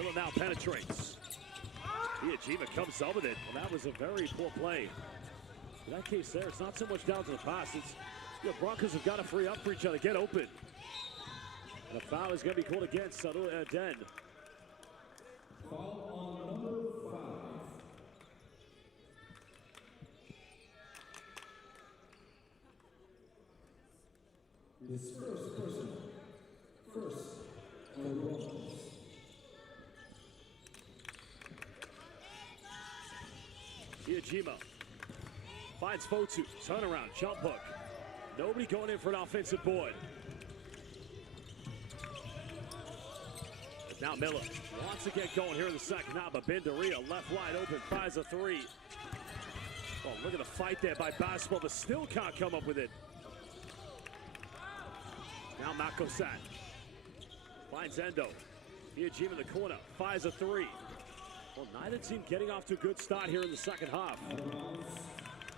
Miller now penetrates. Ulaanbaatar comes up with it. Well, that was a very poor play. In that case there, it's not so much down to the pass. It's the Broncos have got to free up for each other, get open. And a foul is going to be called against Den. Foul on number 5. His first personal. First for Broncos. Ulaanbaatar finds Fotu, turnaround, jump hook. Nobody going in for an offensive board. But now Miller wants to get going here in the second half, but Bendaria left wide open, fires a three. Oh, look at the fight there by Basketball, but still can't come up with it. Now Makosat finds Endo. Ulaanbaatar in the corner, fires a three. Well, neither team getting off to a good start here in the second half.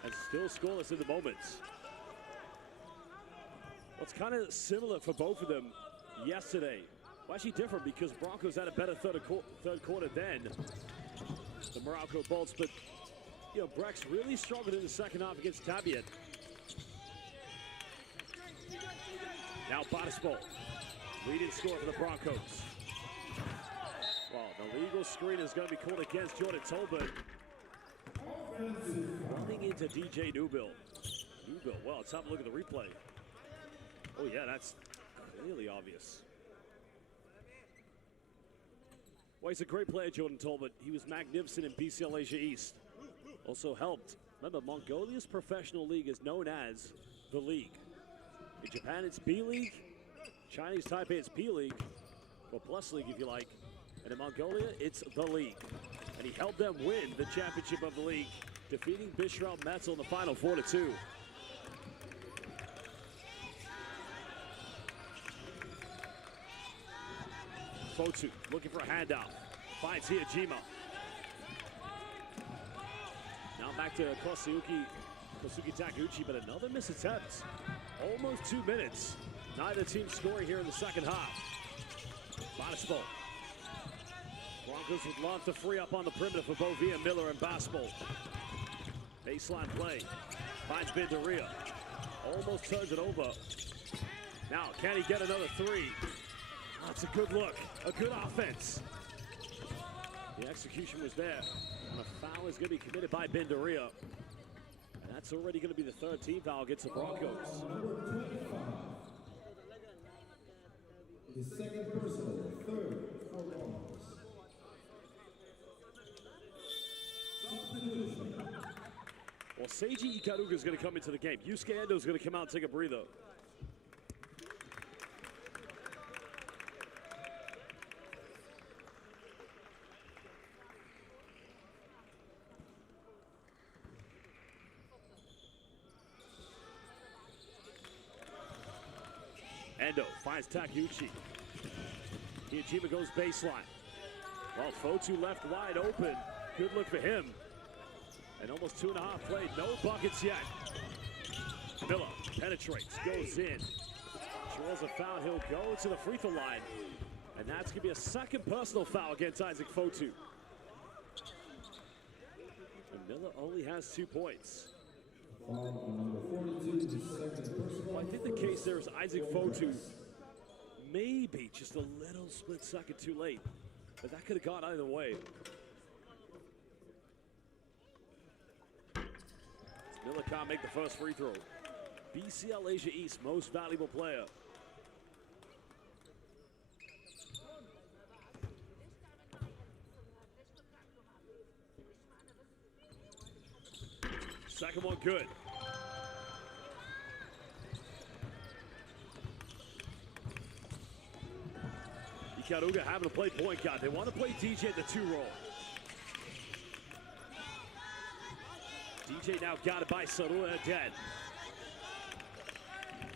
And still scoreless in the moments. Well, it's kind of similar for both of them yesterday. Well, actually different because Broncos had a better third quarter than the Morocco Bolts. But, you know, Brex really struggled in the second half against Tabiat. Now Basketball, leading scorer for the Broncos. Well, the legal screen is going to be called against Jordan Tolbert. Running into DJ Newbill. Newbill, well, let's have a look at the replay. Oh yeah, that's clearly obvious. Well, he's a great player, Jordan Tolbert. He was magnificent in BCL Asia East. Also helped. Remember, Mongolia's professional league is known as the League. In Japan, it's B League. Chinese Taipei, it's P League. Or Plus League, if you like. And in Mongolia, it's the League. And he helped them win the championship of the league, defeating Bishrel Metzel in the final 4-2. Fotu looking for a handout. Finds Ulaanbaatar. Now back to Kosuke Takeuchi, but another missed attempt. Almost 2 minutes. Neither team scoring here in the second half. Basketball. Broncos would love to free up on the perimeter for Bovia, Miller, and Basketball. Baseline play. Finds Bendaria. Almost turns it over. Now, can he get another three? That's a good look. A good offense. The execution was there. And a foul is going to be committed by Bendaria. And that's already going to be the third team foul against the Broncos. The second personal, third for Broncos. Well, Seiji Ikaruga is going to come into the game. Yusuke Endo is going to come out and take a breather. Endo finds Takeuchi. Ulaanbaatar goes baseline. Well, Fotu left wide open. Good look for him. And almost 2.5 played. No buckets yet. Miller penetrates, goes in. Draws a foul. He'll go to the free throw line. And that's going to be a second personal foul against Isaac Fotu. And Miller only has 2 points. Well, I think the case there is Isaac Fotu maybe just a little split second too late. But that could have gone either way. Miller can't make the first free throw. BCL Asia East, most valuable player. Second one good. Ikaruga having to play point guard. They want to play DJ at the 2 role. DJ now got it by Ulaanbaatar.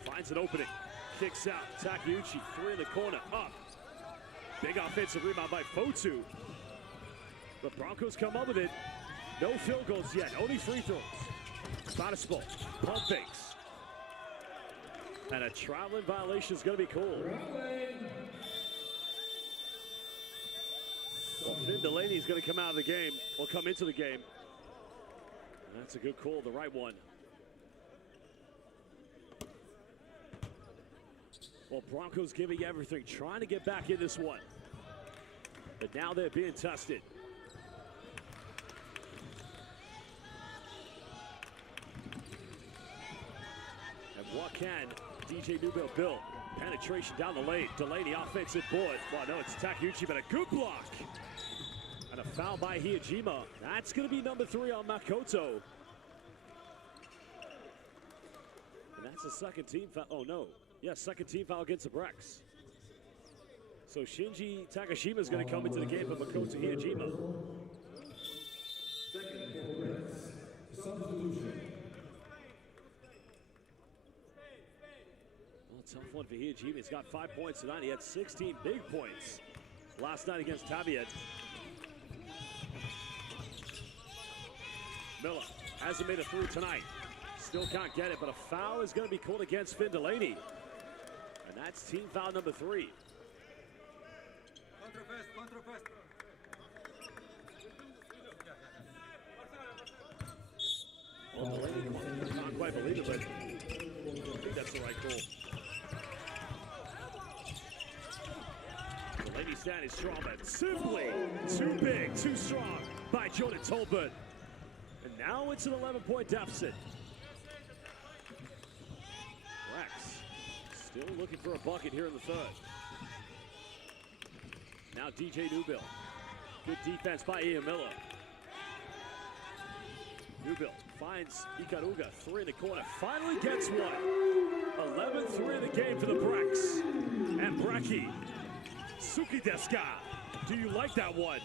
Finds an opening. Kicks out. Takeuchi, 3 in the corner. Up. Big offensive rebound by Fotu. The Broncos come up with it. No field goals yet. Only free throws. Basketball. Pump fakes. And a traveling violation is going to be called. Delaney is going to come out of the game, or come into the game. And that's a good call, the right one. Well, Broncos giving everything, trying to get back in this one. But now they're being tested. And what can DJ Newbill build? Penetration down the lane. Delaney offensive board. Well, no, it's Takeuchi, but a good block. And a foul by Hijima. That's going to be number 3 on Makoto. And that's a second team foul. Oh, no. Yes, second team foul against the Brex. So Shinji Takashima is going to come into the game for Makoto Hijima. Second for Brex. Substitution. Tough one for Hijima. He's got 5 points tonight. He had 16 big points last night against Tabiet. Miller hasn't made a 3 tonight. Still can't get it, but a foul is going to be called against Finn Delaney. And that's team foul number 3. Well, Delaney can't quite believe it, but I think that's the right call. Delaney standing strong, but simply too big, too strong by Jordan Tolbert. And now it's an 11-point deficit. Rex still looking for a bucket here in the third. Now DJ Newbill. Good defense by Ian Miller. Newbill finds Ikaruga, 3 in the corner, finally gets one. 11-3 in the game for the Brex. And Brecky. Suki deska. Do you like that one?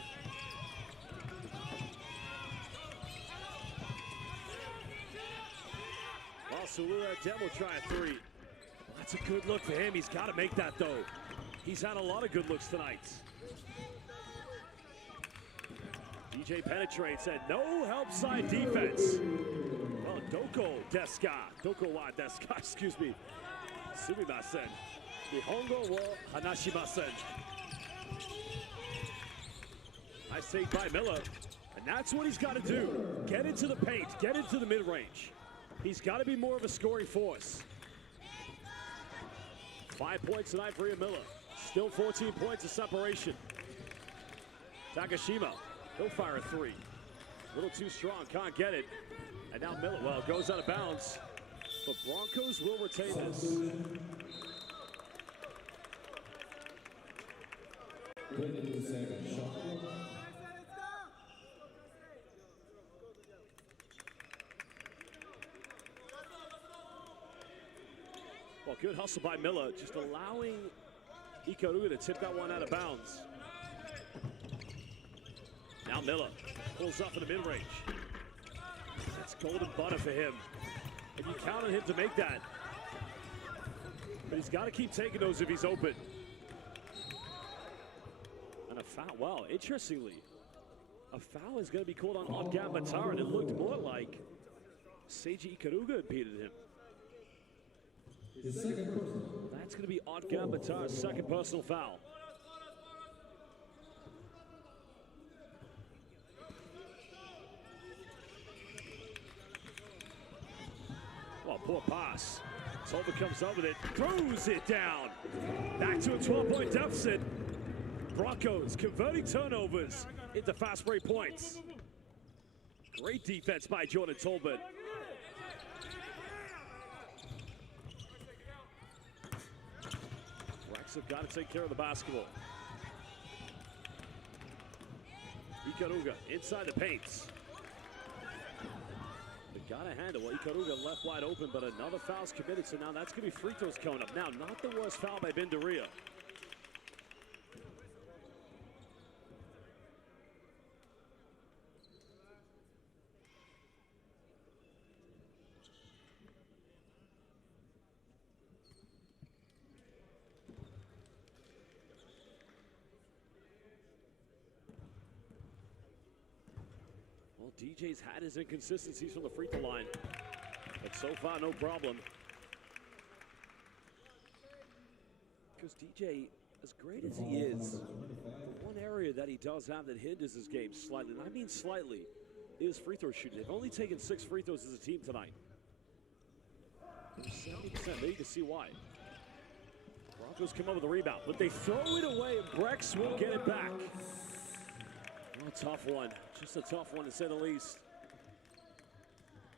Well, Sulura Dem will try a 3. Well, that's a good look for him. He's got to make that, though. He's had a lot of good looks tonight. DJ penetrates and no help side defense. Well, Doko deska. Doko wa deska, excuse me. Sumimasen. Nihongo wo hanashimasen. Nice take by Miller. And that's what he's got to do. Get into the paint, get into the mid-range. He's got to be more of a scoring force. 5 points tonight for Ian Miller. Still 14 points of separation. Takashima, he'll fire a 3. A little too strong, can't get it. And now Miller, well, goes out of bounds. But Broncos will retain this. Well, good hustle by Miller, just allowing Ikaruga to tip that one out of bounds. Now Miller pulls up in the mid-range. That's golden butter for him. And you count on him to make that. But he's got to keep taking those if he's open. And a foul, well, interestingly, a foul is going to be called on Ulaanbaatar, and it looked more like Seiji Ikaruga impeded him. That's going to be Ulaanbaatar's second personal foul. Well, poor pass. Tolbert comes up with it, throws it down. Back to a 12-point deficit. Broncos converting turnovers into fast break points. Great defense by Jordan Tolbert. Rex have got to take care of the basketball. Ikaruga inside the paints. They got to handle it. Ikaruga left wide open, but another foul's committed, so now that's going to be free throws coming up. Now, not the worst foul by Bindaria. Well, DJ's had his inconsistencies from the free throw line, but so far no problem. Because DJ, as great as he is, the one area area that he does have that hinders his game slightly, and I mean slightly, is free throw shooting. They've only taken 6 free throws as a team tonight. 70%, you can see why. Broncos come up with a rebound, but they throw it away, and Brex will get it back. Oh, a tough one, just a tough one to say the least.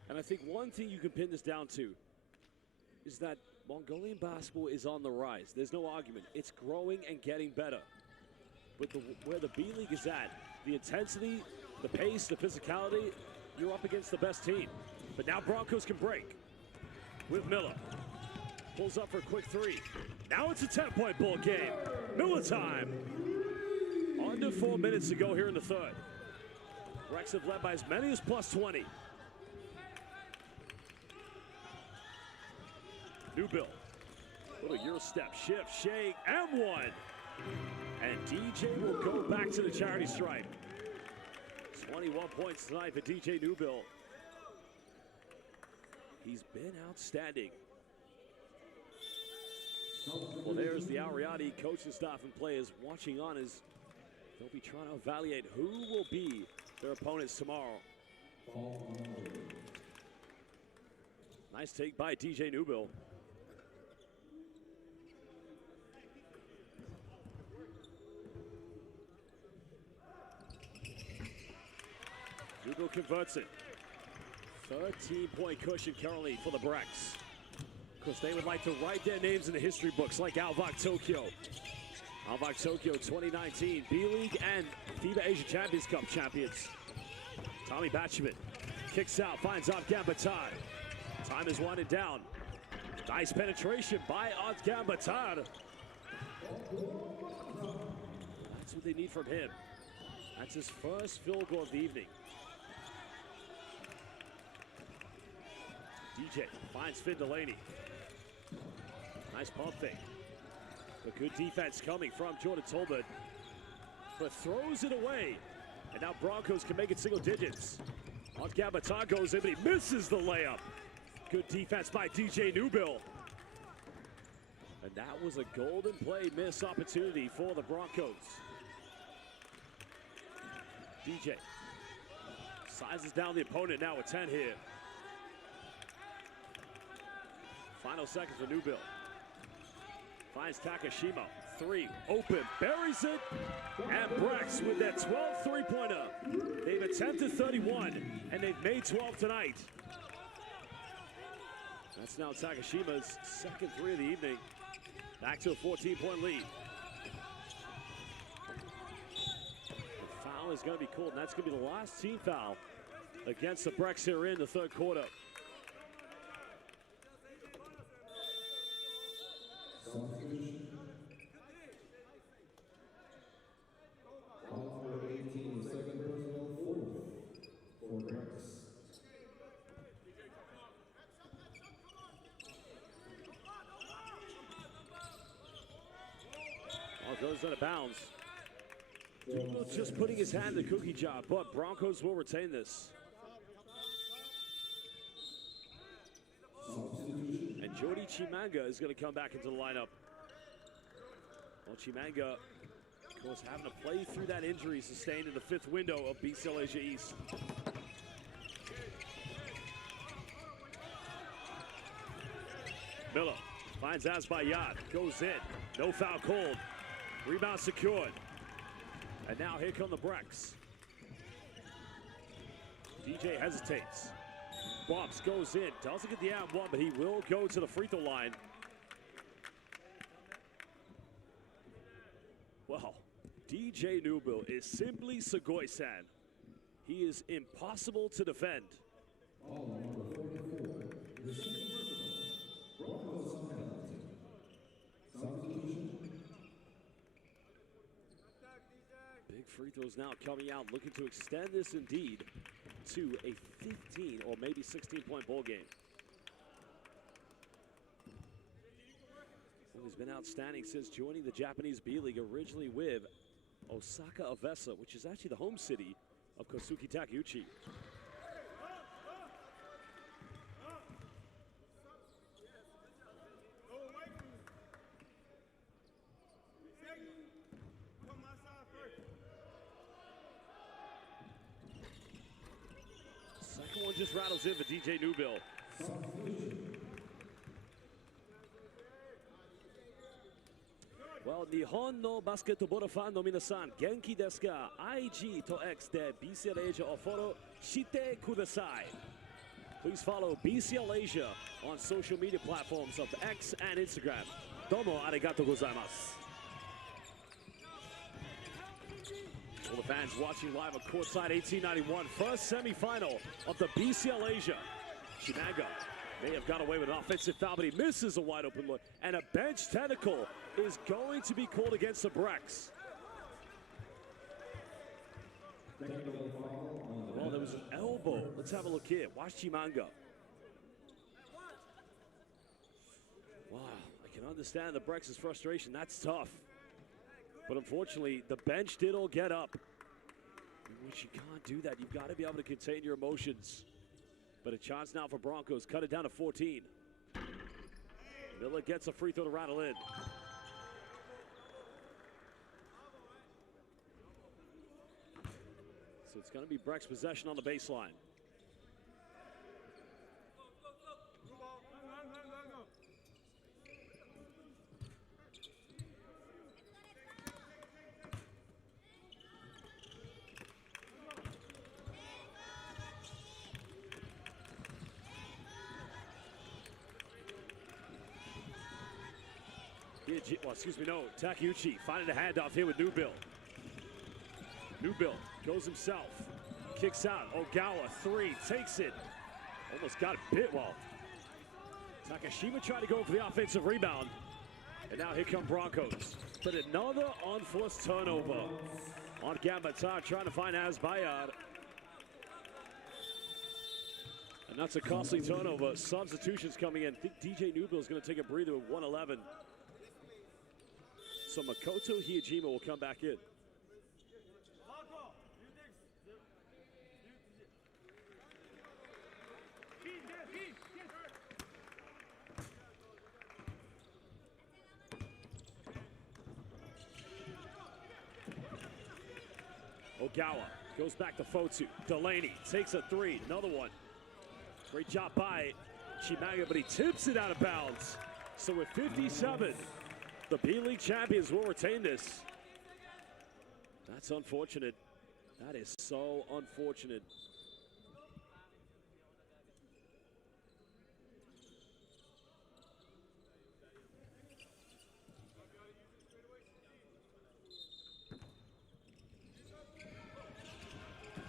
And I think one thing you can pin this down to is that Mongolian basketball is on the rise. There's no argument. It's growing and getting better. But where the B-League is at, the intensity, the pace, the physicality, you're up against the best team. But now Broncos can break with Miller. Pulls up for a quick 3. Now it's a 10-point ball game. Miller time. Under 4 minutes to go here in the third. Brex have led by as many as plus 20. Newbill. Little Euro step, shift, shake, and 1. And DJ will go back to the charity stripe. 21 points tonight for DJ Newbill. He's been outstanding. Well, there's the Ariati coaching staff and players watching on as they'll be trying to evaluate who will be their opponents tomorrow. Nice take by DJ Newbill. Newbill converts it. 13-point cushion currently for the Brex. Of course, they would like to write their names in the history books like Ulaanbaatar Tokyo. Ulaanbaatar Tokyo 2019 B-League and FIBA Asia Champions Cup champions. Tommy Batchman kicks out, finds Ulaanbaatar. Time is winding down. Nice penetration by Ulaanbaatar. That's what they need from him. That's his first field goal of the evening. DJ finds Finn Delaney. Nice pump fake. But good defense coming from Jordan Tolbert. But throws it away. And now Broncos can make it single digits. Ulaanbaatar goes in, but he misses the layup. Good defense by DJ Newbill. And that was a golden play miss opportunity for the Broncos. DJ sizes down the opponent now with 10 here. Final seconds for Newbill. Finds Takashima. 3, open, buries it. And Brex with that 12 three-pointer. They've attempted 31, and they've made 12 tonight. That's now Takashima's second 3 of the evening. Back to a 14-point lead. The foul is going to be called, and that's going to be the last team foul against the Brex here in the third quarter. Substitution. All for 18, the second personal for Brex. Ball goes out of bounds. Newbill just putting his hand in the cookie jar, but Broncos will retain this. And Jordy Chimanga is going to come back into the lineup. Well, Chimanga, of course, having to play through that injury sustained in the 5th window of BCL Asia East. Miller finds Azbayat, goes in, no foul called. Rebound secured. And now here come the Brex. DJ hesitates. Bumps, goes in, doesn't get the and one, but he will go to the free throw line. Well, DJ Newbill is simply Sugoi-san. He is impossible to defend. All number 44, the second personal. Broncos penalty. Substitution. Big free throws now coming out, looking to extend this indeed to a 15 or maybe 16-point ball game. Well, he's been outstanding since joining the Japanese B-League, originally with Osaka Avesa, which is actually the home city of Kosuke Takeuchi. first rattles in for DJ Newbill. Well, Nihon no basketball fan no minasan, genki desu ka? IG to X de BCL Asia o follow shite kudasai. Please follow BCL Asia on social media platforms of X and Instagram. Domo arigatou gozaimasu. All the fans watching live on courtside 1891, first semifinal of the BCL Asia. Chimanga may have got away with an offensive foul, but he misses a wide open look. And a bench technical is going to be called against the Brex. Well, there was an elbow. Let's have a look here. Watch Chimanga. Wow, I can understand the Brex's frustration. That's tough. But unfortunately, the bench did all get up. Which you can't do that. You've got to be able to contain your emotions. But a chance now for Broncos. Cut it down to 14. Miller gets a free throw to rattle in. So it's going to be Brex possession on the baseline. Well, excuse me, no. Takeuchi finding a handoff here with Newbill. Newbill goes himself. Kicks out. Ogawa, three. Takes it. Almost got bit well. Takashima tried to go for the offensive rebound. And now here come Broncos. But another unforced turnover on Ulaanbaatar trying to find Asbayar. And that's a costly turnover. Substitutions coming in. I think DJ Newbill is going to take a breather with 111. So Makoto Hiyajima will come back in. Ogawa goes back to Fotu. Delaney takes a three. Another one. Great job by Chimanga, but he tips it out of bounds. So with 57, the B-League champions will retain this. That's unfortunate. That is so unfortunate.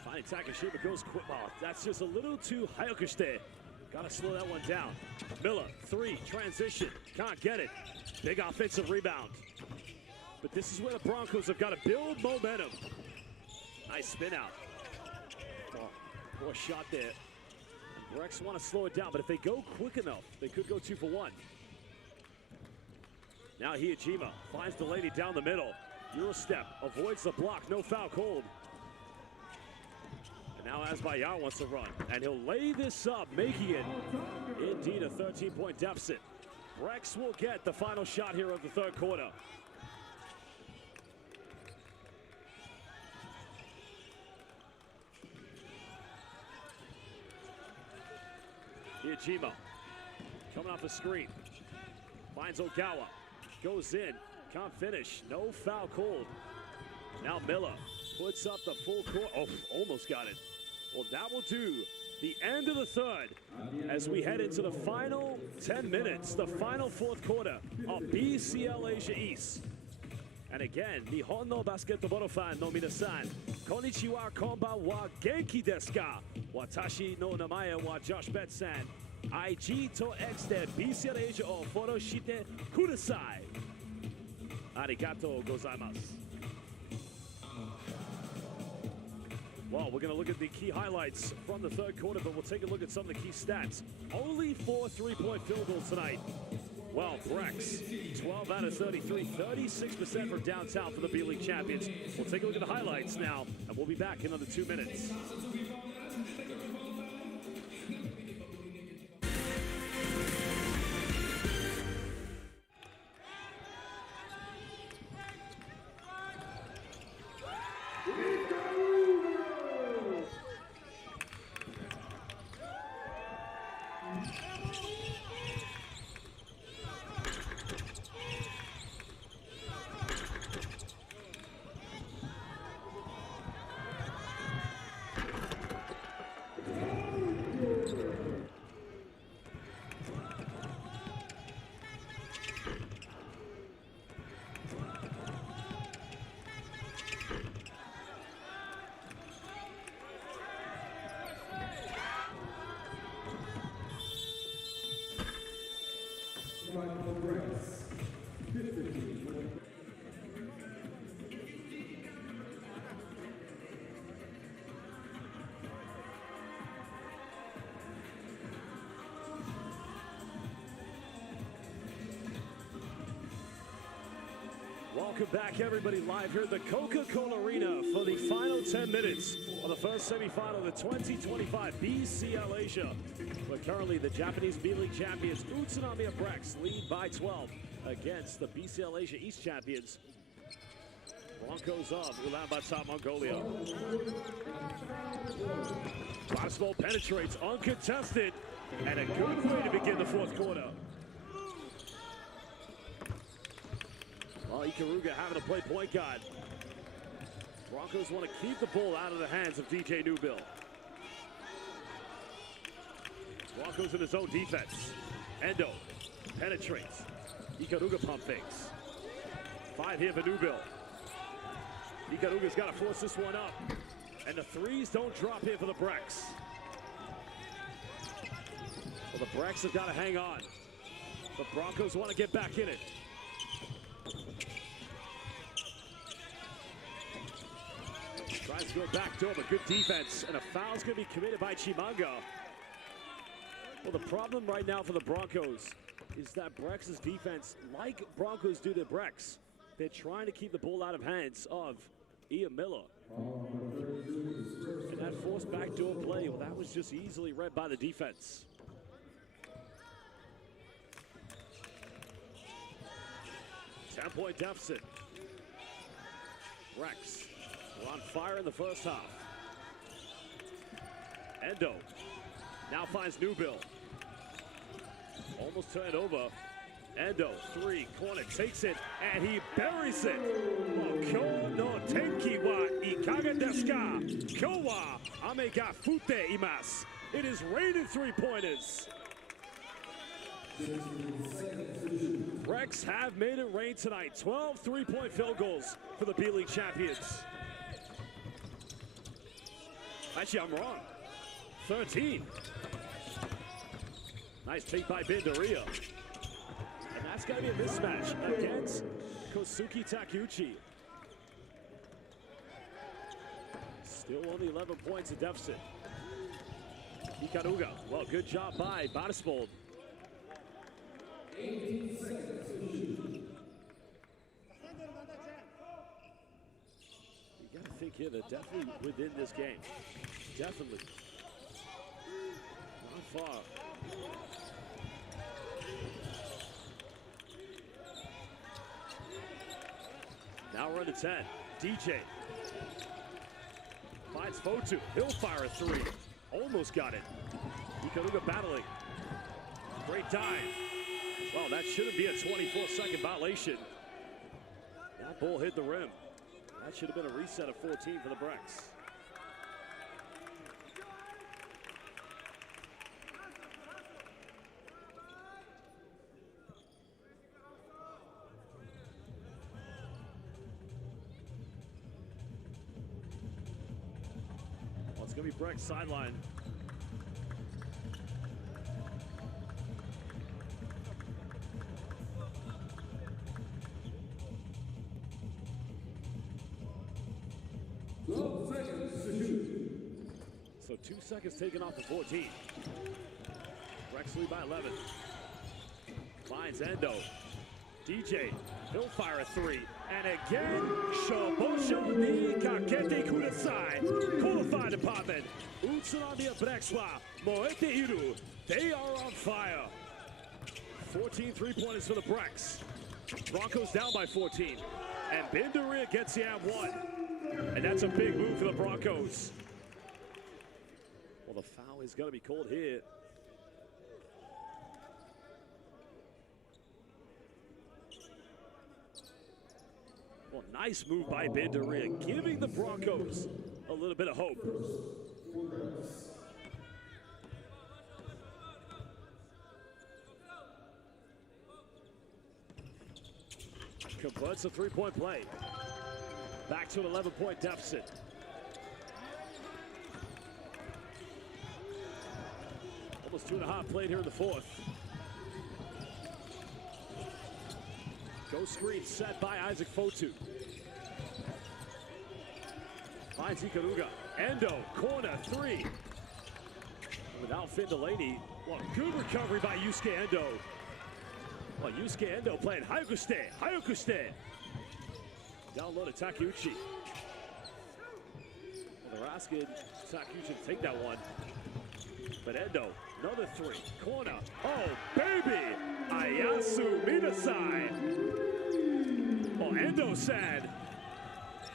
Fine, Takashima goes quick. Oh, that's just a little too hayakushite. Gotta slow that one down. Miller, three, transition. Can't get it. Big offensive rebound. But this is where the Broncos have got to build momentum. Nice spin out. Oh, poor shot there. And Brex want to slow it down, but if they go quick enough, they could go 2 for 1. Now Hiyajima finds Delaney down the middle. Euro step, avoids the block, no foul called. And now Asbayar wants to run, and he'll lay this up, making it indeed a 13-point deficit. Brex will get the final shot here of the third quarter. Hiyajima coming off the screen. Finds Ogawa. Goes in. Can't finish. No foul called. Now Miller puts up the full court. Oh, almost got it. Well, that will do the end of the third as we head into the final 10 minutes, the final fourth quarter of BCL Asia East. And again, Nihon no basketball fan no minasan, konnichiwa, konbanwa, genki desu ka? Watashi no namae wa Josh Bet-san. IG to X de BCL Asia o foro shite kudasai. Arigatou gozaimasu. Well, we're going to look at the key highlights from the third quarter, but we'll take a look at some of the key stats. Only 4 3-point field goals tonight. Well, Brex, 12 out of 33, 36% from downtown for the B-League champions. We'll take a look at the highlights now, and we'll be back in under 2 minutes. Welcome back, everybody, live here at the Coca-Cola Arena for the final 10 minutes of the first semifinal of the 2025 BCL Asia. But currently, the Japanese B-League champions, Utsunomiya Brex, lead by 12 against the BCL Asia East champions, Broncos of Ulaanbaatar, Mongolia. Basketball penetrates uncontested, and a good way to begin the fourth quarter. Well, Ikaruga having to play point guard. Broncos want to keep the ball out of the hands of DJ Newbill. Broncos in his own defense. Endo penetrates. Ikaruga pump fakes. 5 here for Newbill. Ikaruga's got to force this one up. And the threes don't drop here for the Brex. Well, the Brex have got to hang on. The Broncos want to get back in it. Tries to go back door, but good defense. And a foul's going to be committed by Chimanga. Well, the problem right now for the Broncos is that Brex's defense, like Broncos do to Brex, they're trying to keep the ball out of hands of Ian Miller. And that forced backdoor play, well, that was just easily read by the defense. Ten-point deficit. Brex were on fire in the first half. Endo now finds Newbill. Almost turned over. Endo, 3, corner, takes it, and he buries it. Kyo no tenki wa ikaga desu ka? Kyo wa ame ga fute imasu. It is raining three-pointers. Brex have made it rain tonight. 12 three-point field goals for the B-League champions. Actually, I'm wrong. 13. Nice take by Bindaria. And that's got to be a mismatch against Kosuke Takeuchi. Still only 11 points of deficit. Ikaruga, well, good job by Batisbold. 18 seconds to shoot. You got to think here, they're definitely within this game. Definitely. Not far. Now we're at 10. DJ finds Fotu. He'll fire a 3. Almost got it. Ikaruga battling. Great dive. Well, that shouldn't be a 24-second violation. That ball hit the rim. That should have been a reset of 14 for the Brex. Well, it's going to be Brex sideline. So 2 seconds taken off the 14. Brex lead by 11. Finds Endo. DJ, he'll fire a 3. And again, Shobosho ni kakete kudasai. Qualified department. Utsunomiya Brex wa moete iru. They are on fire. 14 three-pointers for the Brex. Broncos down by 14. And Bindaria gets the +1. And that's a big move for the Broncos. Well, the foul is going to be called here. Well, nice move by Bindaria, giving the Broncos a little bit of hope. Converts a three-point play. Back to an 11-point deficit. Almost 2.5 played here in the fourth. Go screen set by Isaac Fotu. Finds Ikaruga. Endo, corner, 3. Without Finn Delaney. Well, good recovery by Yusuke Endo. Well, Yusuke Endo playing Hayakushite, Hayakushite. Down low to Takeuchi. Well, they're asking Takeuchi to take that one. But Endo, another three. Corner. Oh, baby! Ayasu Minasai. Oh, Endo-san.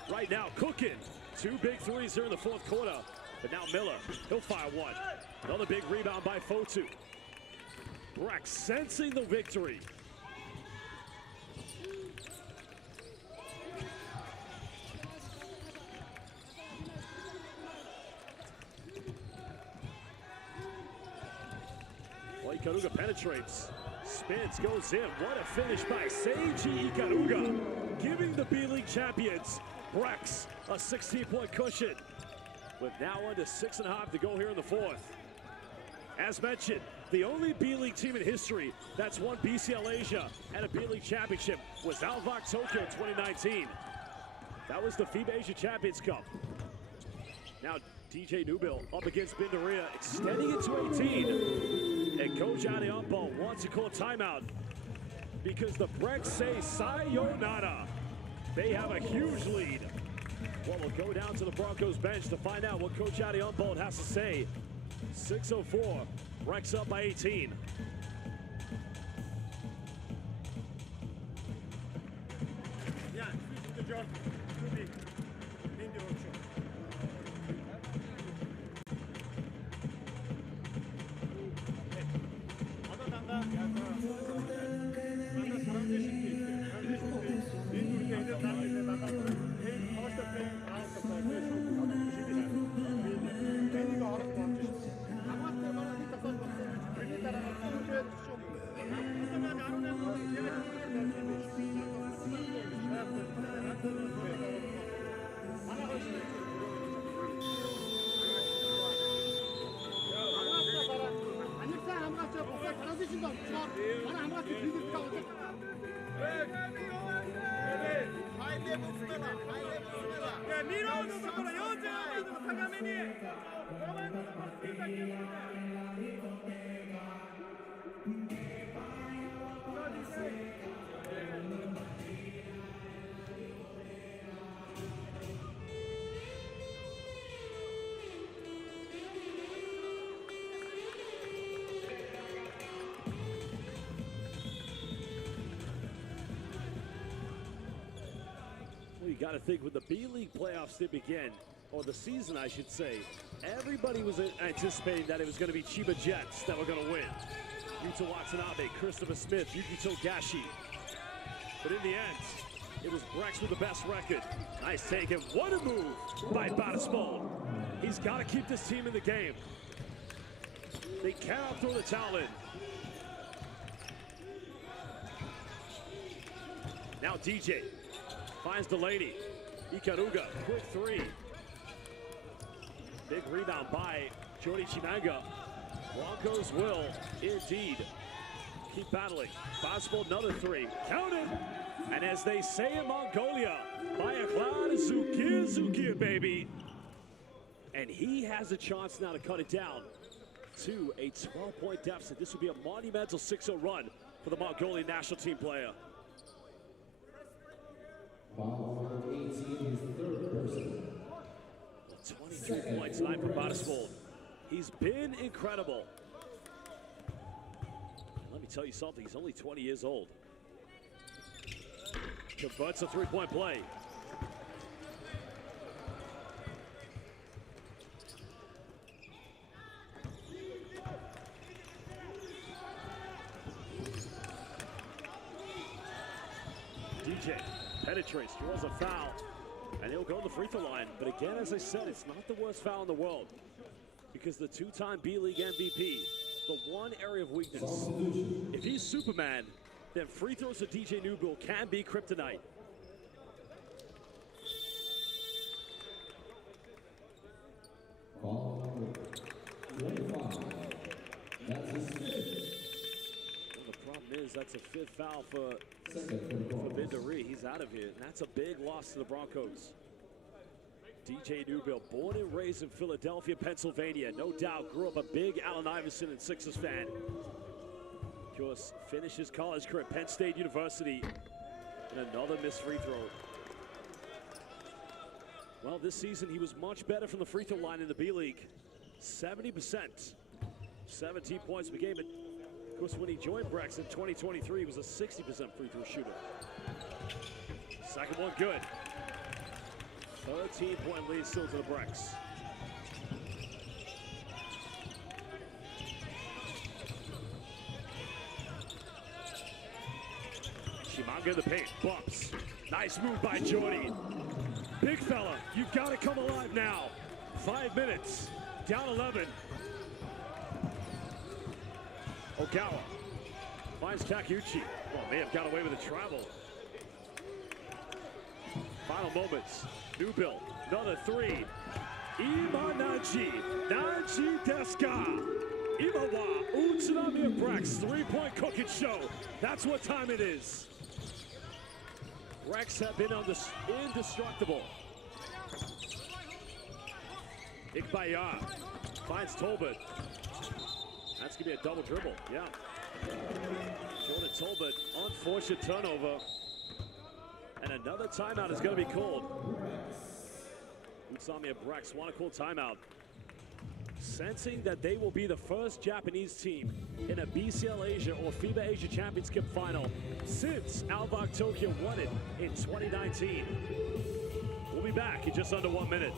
Right now, cooking. Two big threes here in the fourth quarter. But now Miller, he'll fire one. Another big rebound by Fotu. Brex sensing the victory. Ikaruga penetrates, spins, goes in. What a finish by Seiji Ikaruga, giving the B-League champions Brex a 16-point cushion, with now under 6.5 to go here in the fourth. As mentioned, the only B-League team in history that's won BCL Asia and a B-League championship was Ulaanbaatar Tokyo 2019. That was the FIBA Asia Champions Cup. Now DJ Nubil up against Bindaria, extending it to 18. And Coach Ulaanbaatar wants to call timeout because the Brex say sayonara. They have a huge lead. Well, we'll go down to the Broncos bench to find out what Coach Ulaanbaatar has to say. 6:04, Brex up by 18. You got to think when the B-League playoffs did begin, or the season I should say, everybody was anticipating that it was going to be Chiba Jets that were going to win. Yuta Watanabe, Christopher Smith, Yuki Togashi. But in the end, it was Brex with the best record. Nice take, and what a move by Batismal. He's got to keep this team in the game. They cannot throw the towel in. Now DJ finds Delaney. Ikaruga, quick three. Big rebound by Jordy Chimanga. Broncos will indeed keep battling. Possible another three. Count it! And as they say in Mongolia, Bayaklan Zukir Zukir, baby. And he has a chance now to cut it down to a 12-point deficit. This would be a monumental 6-0 run for the Mongolian national team player. Foul number 18 is third person. 23 points tonight for Batismal. He's been incredible. Let me tell you something, he's only 20 years old. Converts a three-point play. DJ penetrates, draws a foul, and he'll go to the free throw line. But again, as I said, it's not the worst foul in the world, because the two-time B-League MVP, the one area of weakness, if he's Superman, then free throws to DJ Nubil can be kryptonite. Foul number 25. That's his fifth. Well, the problem is that's a fifth foul for Bindari. He's out of here, and that's a big loss to the Broncos. DJ Nubil, born and raised in Philadelphia, Pennsylvania. No doubt grew up a big Allen Iverson and Sixers fan. Of course, finished his college career at Penn State University. And another missed free throw. Well, this season he was much better from the free throw line in the B League. 70%. 17 points per game. And of course, when he joined Brex in 2023, he was a 60% free throw shooter. Second one good. 13-point lead still to the Brex. Shimanga in the paint, bumps. Nice move by Jordy. Big fella, you've got to come alive now. 5 minutes, down 11. Ogawa finds Takeuchi. Oh, may have got away with a travel. Final moments. New Bill, another three. Imanaji, Naji Deska. Imawa, Utsunomiya Brex, three-point cooking show. That's what time it is. Brex have been indestructible. Ikbaya finds Tolbert. That's gonna be a double dribble, yeah. Jordan Tolbert, unfortunate turnover. And another timeout is gonna be called. Utsunomiya Brex want to call timeout. Sensing that they will be the first Japanese team in a BCL Asia or FIBA Asia Championship final since Ulaanbaatar Tokyo won it in 2019. We'll be back in just under 1 minute.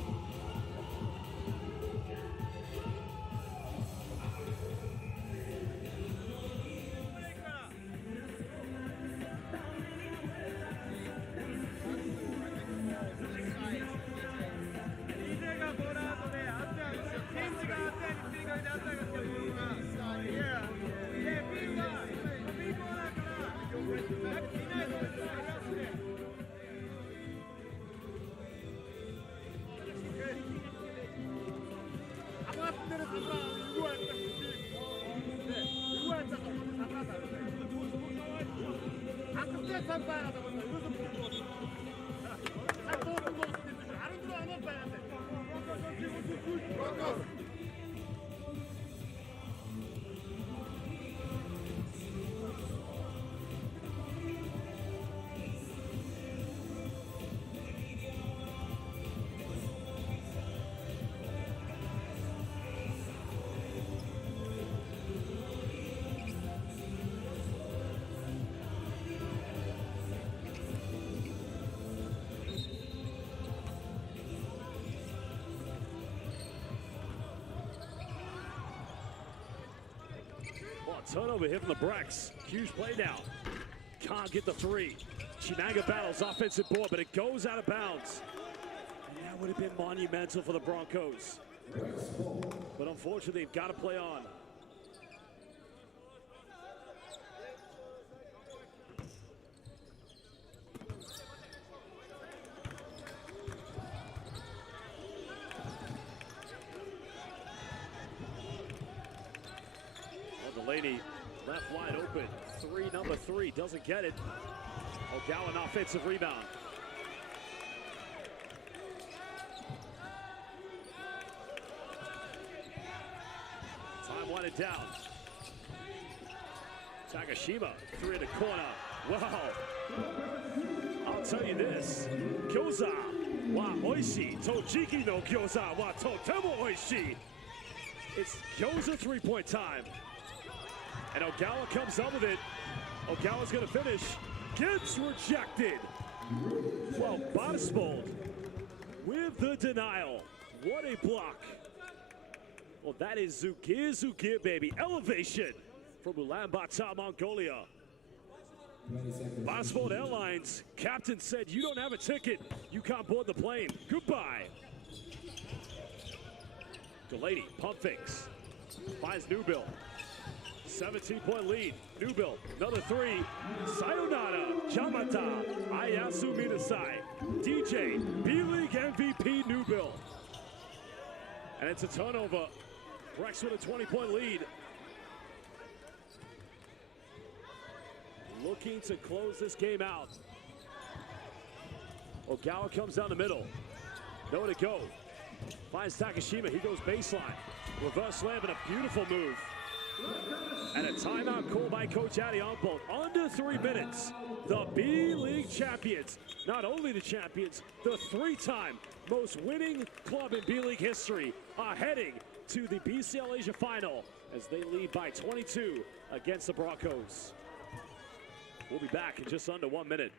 Turnover here from the Brex. Huge play now. Can't get the three. Chimanga battles offensive board, but it goes out of bounds. And that would have been monumental for the Broncos. But unfortunately, they've got to play on. Delaney left wide open. Number three, doesn't get it. Ogawa, an offensive rebound. Time winded down. Takashima, three in the corner. Wow. I'll tell you this. Gyoza wa oishii. Tojiki no gyoza wa totemo oishii. It's gyoza three-point time. And Ogawa comes up with it. Ogawa's gonna finish. Gets rejected. Well, Barsbold with the denial. What a block. Well, that is Zugir, baby. Elevation from Ulaanbaatar, Mongolia. Barsbold Airlines captain said, you don't have a ticket. You can't board the plane. Goodbye. Delaney, pump fakes. Finds Newbill. 17-point lead. Newbill, another three. Sayonara, Chamata, Ayasu Minasai. DJ, B-League MVP Newbill. And it's a turnover. Brex with a 20-point lead. Looking to close this game out. Ogawa comes down the middle. Nowhere to go. Finds Takashima, he goes baseline. Reverse slam and a beautiful move. And a timeout called by Coach Addy Ompol. Under 3 minutes, the B-League champions, not only the champions, the 3-time most winning club in B-League history, are heading to the BCL Asia final as they lead by 22 against the Broncos. We'll be back in just under 1 minute.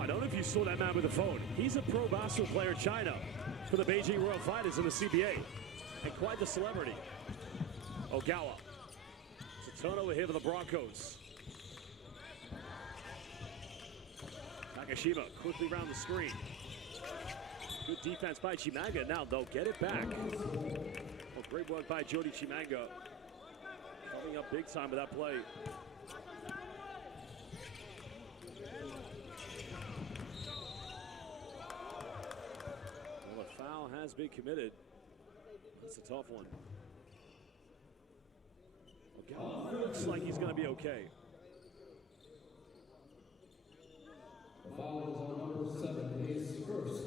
I don't know if you saw that man with the phone. He's a pro basketball player in China for the Beijing Royal Fighters in the CBA. And quite the celebrity. Ogawa. It's a turnover here for the Broncos. Takashima quickly around the screen. Good defense by Chimanga. Now they'll get it back. Well, great work by Jody Chimanga. Coming up big time with that play. Has been committed. That's a tough one. Okay. Looks like he's going to be okay. The foul is on number 7, his first.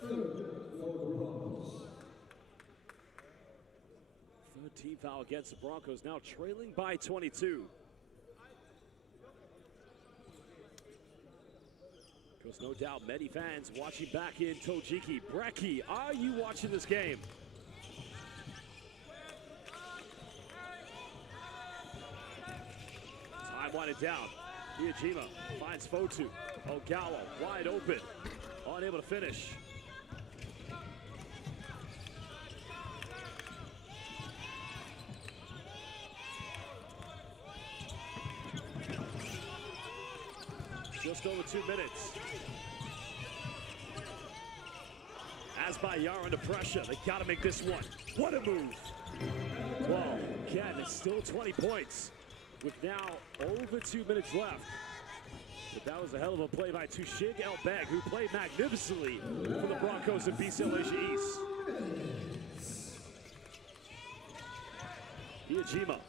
Third for the Broncos. Third team foul against the Broncos, now trailing by 22. There's no doubt many fans watching back in Tojiki. Brecky, are you watching this game? Time winding down. Miyajima finds Fotu. Ogawa wide open. Unable to finish. Just over 2 minutes. As by Yara under pressure, they got to make this one. What a move! Well, again, it's still 20 points with now over 2 minutes left. But that was a hell of a play by Tushig Elbeg, who played magnificently for the Broncos in BCL Asia East. Miyajima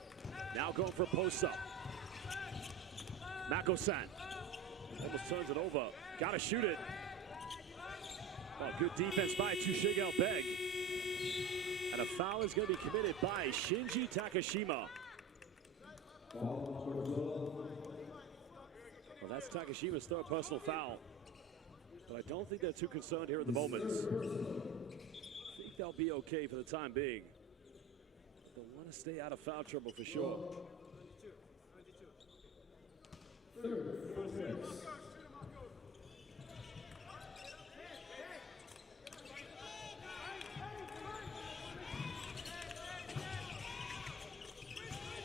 now going for a post-up. Mako-san. Almost turns it over. Gotta shoot it. Oh, good defense by Tushig Elbeg. And a foul is going to be committed by Shinji Takashima. Well, that's Takashima's third personal foul. But I don't think they're too concerned here at the moment. I think they'll be okay for the time being. They'll want to stay out of foul trouble for sure.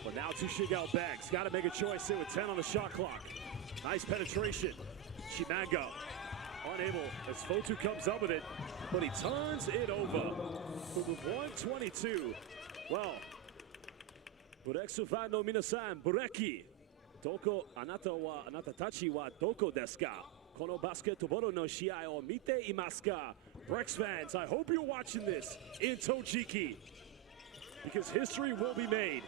But now Tushig Elbeg's got to make a choice here with 10 on the shot clock. Nice penetration. Chimanga unable as Fotu comes up with it, but he turns it over. With 122. Well, Bureksu fan no minasan, Bureki. Doko anata tachi wa doko desu ka? Kono basketball no shiai o mite imasu ka? Brex fans, I hope you're watching this in Tojiki, because history will be made.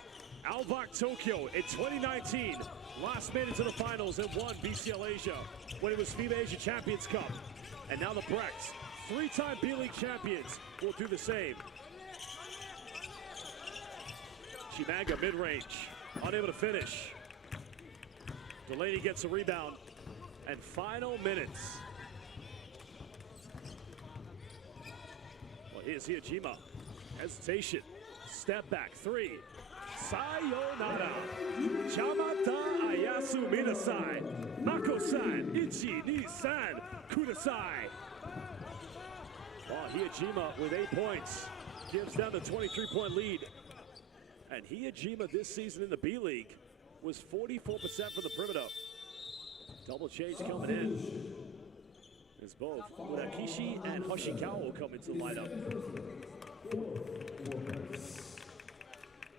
Alvak Tokyo in 2019 last made it to the finals and won BCL Asia when it was FIBA Asia Champions Cup. And now the Brex, 3-time B-League champions, will do the same. Chimanga mid-range, unable to finish. Delaney gets a rebound. And final minutes. Well, here's Hiyajima. Hesitation. Step back. Three. Sayonara. Chamata Ayasu Minasai. Mako-san. Ichi, ni, san. Kudasai. Well, Hiyajima with 8 points. Gives them the 23-point lead. And Hiyajima this season in the B League was 44% from the perimeter. Double change coming in. As both Murakishi and Hoshikawa will come into the lineup.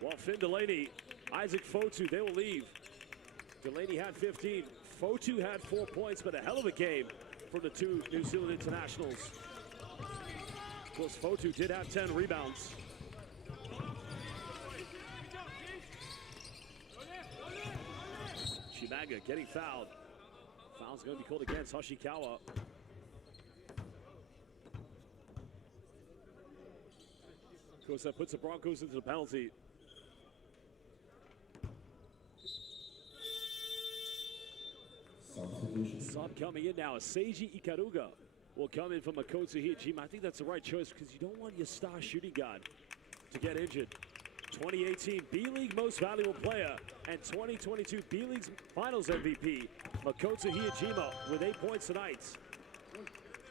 Well, Finn Delaney, Isaac Fotu, they will leave. Delaney had 15. Fotu had 4 points, but a hell of a game from the two New Zealand internationals. Of course, Fotu did have 10 rebounds. Shimaga getting fouled. Foul's going to be called against Hoshikawa. Of course, that puts the Broncos into the penalty. Sub coming in now. Seiji Ikaruga will come in from Makoto Hiyajima. I think that's the right choice because you don't want your star shooting guard to get injured. 2018 B-League Most Valuable Player and 2022 B-League's Finals MVP, Makoto Hiyajima with 8 points tonight.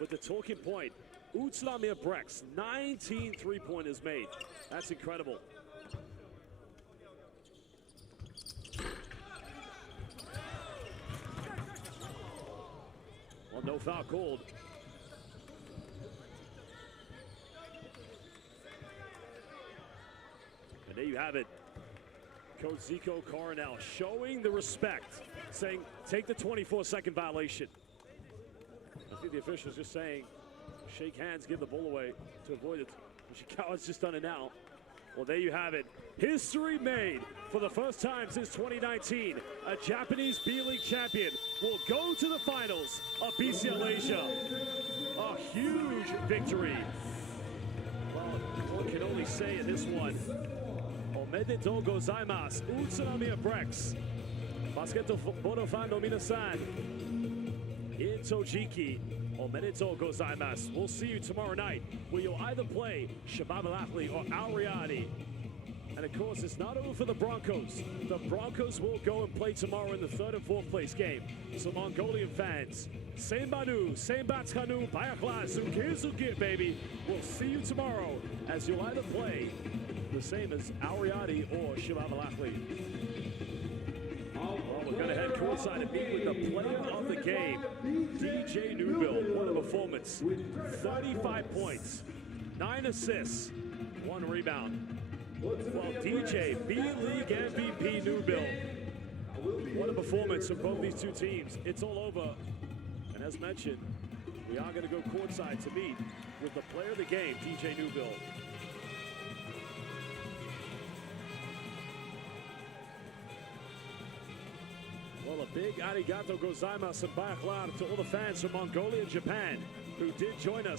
With the talking point, Utsunomiya Brex, 19 three-pointers made. That's incredible. Well, no foul called. And there you have it. Coach Zico Coronel showing the respect, saying, take the 24-second violation. I think the official's just saying, shake hands, give the ball away to avoid it. Ishikawa's just done it now. Well, there you have it. History made for the first time since 2019. A Japanese B-League champion will go to the finals of BCL Asia. A huge victory. Well, one can only say in this one, Omedetou gozaimasu, Utsunomiya Brex. Basketball fan no minasan. In Tojiki, Omedetou gozaimasu. We'll see you tomorrow night, where you'll either play Shabab Al-Ahli or Al-Riyadi. And of course, it's not over for the Broncos. The Broncos will go and play tomorrow in the 3rd and 4th place game. So Mongolian fans, Sembanu, Sembatskanu, Bayakla, Zuke, baby. We'll see you tomorrow as you'll either play the same as Al-Riyadi or Shabab Al-Ahli. Well, we're going to head courtside and meet with the player of the game, DJ Newbill. What a performance. 35 points, 9 assists, 1 rebound. Well, DJ, B-League MVP Newbill. What a performance from both these two teams. It's all over. And as mentioned, we are going to go courtside to meet with the player of the game, DJ Newbill. Well, a big arigato gozaimasu and bayaklar to all the fans from Mongolia and Japan who did join us.